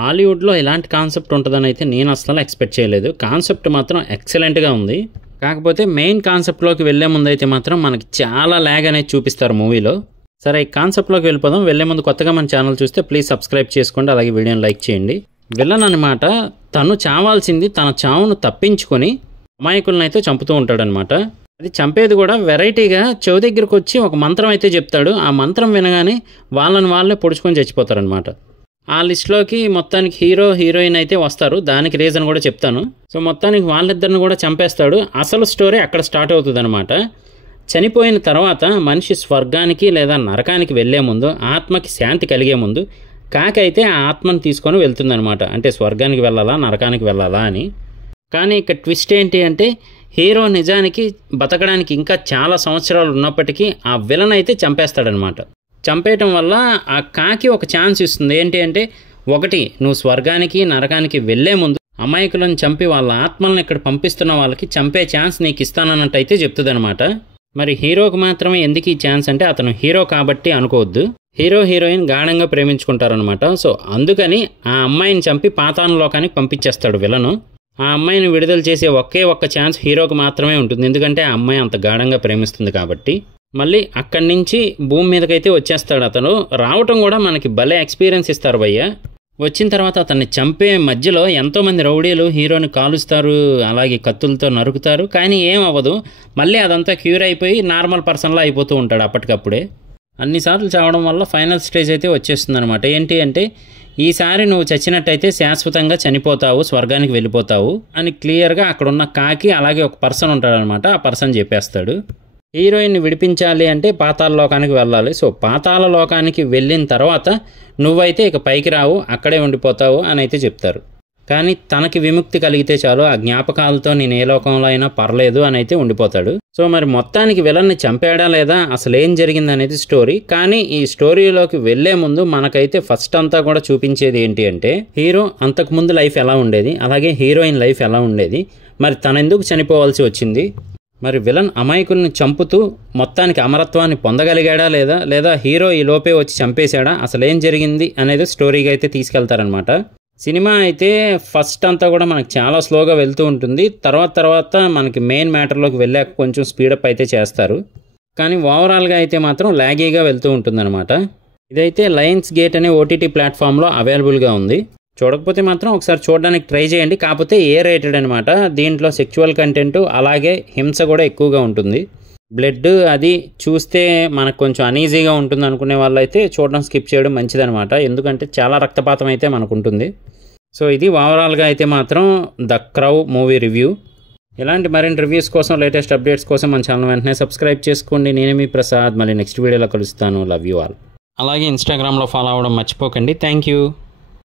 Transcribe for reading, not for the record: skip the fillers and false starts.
హాలీవుడ్లో ఇలాంటి కాన్సెప్ట్ ఉంటుందని అయితే నేను అసలు ఎక్స్పెక్ట్ చేయలేదు. కాన్సెప్ట్ మాత్రం ఎక్సలెంట్గా ఉంది. కాకపోతే మెయిన్ కాన్సెప్ట్లోకి వెళ్ళే ముందు అయితే మాత్రం మనకి చాలా ల్యాగ్ అనేది చూపిస్తారు మూవీలో. సరే, ఈ కాన్సెప్ట్లోకి వెళ్ళిపోదాం. వెళ్ళే ముందు కొత్తగా మన ఛానల్ చూస్తే ప్లీజ్ సబ్స్క్రైబ్ చేసుకోండి, అలాగే వీడియోని లైక్ చేయండి. విలన్ అనమాట తను చావాల్సింది తన చావును తప్పించుకొని అమాయకులను అయితే చంపుతూ ఉంటాడనమాట. అది చంపేది కూడా వెరైటీగా చెవి దగ్గరకు వచ్చి ఒక మంత్రం అయితే చెప్తాడు. ఆ మంత్రం వినగానే వాళ్ళే పొడుచుకొని చచ్చిపోతారనమాట. ఆ లిస్టులోకి మొత్తానికి హీరో హీరోయిన్ అయితే వస్తారు. దానికి రీజన్ కూడా చెప్తాను. సో మొత్తానికి వాళ్ళిద్దరిని కూడా చంపేస్తాడు. అసలు స్టోరీ అక్కడ స్టార్ట్ అవుతుంది అనమాట. చనిపోయిన తర్వాత మనిషి స్వర్గానికి లేదా నరకానికి వెళ్లే ముందు, ఆత్మకి శాంతి కలిగే ముందు కాకి అయితే ఆ ఆత్మను తీసుకొని వెళ్తుందనమాట. అంటే స్వర్గానికి వెళ్ళాలా నరకానికి వెళ్ళాలా అని. కానీ ఇక్కడ ట్విస్ట్ ఏంటి అంటే హీరో నిజానికి బతకడానికి ఇంకా చాలా సంవత్సరాలు ఉన్నప్పటికీ ఆ విలన్ అయితే చంపేస్తాడనమాట. చంపేయటం వల్ల ఆ కాకి ఒక ఛాన్స్ ఇస్తుంది. ఏంటి అంటే, ఒకటి, నువ్వు స్వర్గానికి నరకానికి వెళ్లే ముందు అమాయకులను చంపి వాళ్ళ ఆత్మలను ఇక్కడ పంపిస్తున్న వాళ్ళకి చంపే ఛాన్స్ నీకు ఇస్తానన్నట్టు అయితే చెప్తుంది అనమాట. మరి హీరోకి మాత్రమే ఎందుకు ఈ ఛాన్స్ అంటే అతను హీరో కాబట్టి అనుకోవద్దు. హీరో హీరోయిన్ గాఢంగా ప్రేమించుకుంటారనమాట. సో అందుకని ఆ అమ్మాయిని చంపి పాతాళలోకానికి పంపించేస్తాడు విలను. ఆ అమ్మాయిని విడుదల చేసే ఒక్క ఛాన్స్ హీరోకి మాత్రమే ఉంటుంది. ఎందుకంటే ఆ అమ్మాయి అంత గాఢంగా ప్రేమిస్తుంది కాబట్టి. మళ్ళీ అక్కడి నుంచి భూమి మీదకైతే వచ్చేస్తాడు అతను. రావటం కూడా మనకి భలే ఎక్స్పీరియన్స్ ఇస్తారు భయ్య. వచ్చిన తర్వాత అతన్ని చంపే మధ్యలో ఎంతోమంది రౌడీలు హీరోని కాలుస్తారు, అలాగే కత్తులతో నరుకుతారు. కానీ ఏం అవ్వదు. మళ్ళీ అదంతా క్యూర్ అయిపోయి నార్మల్ పర్సన్లా అయిపోతూ ఉంటాడు అప్పటికప్పుడే. అన్నిసార్లు చావడం వల్ల ఫైనల్ స్టేజ్ అయితే వచ్చేస్తుంది అనమాట. ఏంటి అంటే, ఈసారి నువ్వు చచ్చినట్టయితే శాశ్వతంగా చనిపోతావు, స్వర్గానికి వెళ్ళిపోతావు అని క్లియర్గా అక్కడున్న కాకి అలాగే ఒక పర్సన్ ఉంటాడనమాట. ఆ పర్సన్ చెప్పేస్తాడు. హీరోయిన్ని విడిపించాలి అంటే పాతాళ లోకానికి వెళ్ళాలి. సో పాతాళ లోకానికి వెళ్ళిన తర్వాత నువ్వైతే ఇక పైకి రావు, అక్కడే ఉండిపోతావు అని అయితే చెప్తారు. కానీ తనకి విముక్తి కలిగితే చాలు, ఆ జ్ఞాపకాలతో నేను ఏ లోకంలో అయినా పర్లేదు అని అయితే ఉండిపోతాడు. సో మరి మొత్తానికి విలన్ని చంపాడా లేదా, అసలు ఏం జరిగింది అనేది స్టోరీ. కానీ ఈ స్టోరీలోకి వెళ్లే ముందు మనకైతే ఫస్ట్ అంతా కూడా చూపించేది ఏంటి అంటే, హీరో అంతకుముందు లైఫ్ ఎలా ఉండేది, అలాగే హీరోయిన్ లైఫ్ ఎలా ఉండేది, మరి తనెందుకు చనిపోవాల్సి వచ్చింది, మరి విలన్ అమాయకుల్ని చంపుతూ మొత్తానికి అమరత్వాన్ని పొందగలిగాడా లేదా హీరో ఈ లోపే వచ్చి చంపేశాడా, అసలు ఏం జరిగింది అనేది స్టోరీగా అయితే తీసుకెళ్తారనమాట. సినిమా అయితే ఫస్ట్ అంతా కూడా మనకు చాలా స్లోగా వెళ్తూ ఉంటుంది. తర్వాత మనకి మెయిన్ మ్యాటర్లోకి వెళ్ళాక కొంచెం స్పీడప్ అయితే చేస్తారు. కానీ ఓవరాల్గా అయితే మాత్రం లాగీగా వెళ్తూ ఉంటుందన్నమాట. ఇదైతే లయన్స్ గేట్ అనే ఓటీటీ ప్లాట్ఫామ్లో అవైలబుల్గా ఉంది. చూడకపోతే మాత్రం ఒకసారి చూడడానికి ట్రై చేయండి. కాకపోతే ఏ రేటెడ్ అనమాట. దీంట్లో సెక్చువల్ కంటెంట్ అలాగే హింస కూడా ఎక్కువగా ఉంటుంది. బ్లడ్ అది చూస్తే మనకు కొంచెం అనీజీగా ఉంటుంది అనుకునే వాళ్ళైతే చూడడం స్కిప్ చేయడం మంచిదనమాట. ఎందుకంటే చాలా రక్తపాతం అయితే మనకు ఉంటుంది. సో ఇది ఓవరాల్గా అయితే మాత్రం ద క్రౌ మూవీ రివ్యూ. ఇలాంటి మరిన్ని రివ్యూస్ కోసం, లేటెస్ట్ అప్డేట్స్ కోసం మన ఛానల్ వెంటనే సబ్స్క్రైబ్ చేసుకోండి. నేనే మీ ప్రసాద్. మళ్ళీ నెక్స్ట్ వీడియోలో కలుస్తాను. Love you all. అలాగే ఇన్స్టాగ్రామ్లో ఫాలో అవ్వడం మర్చిపోకండి. Thank you.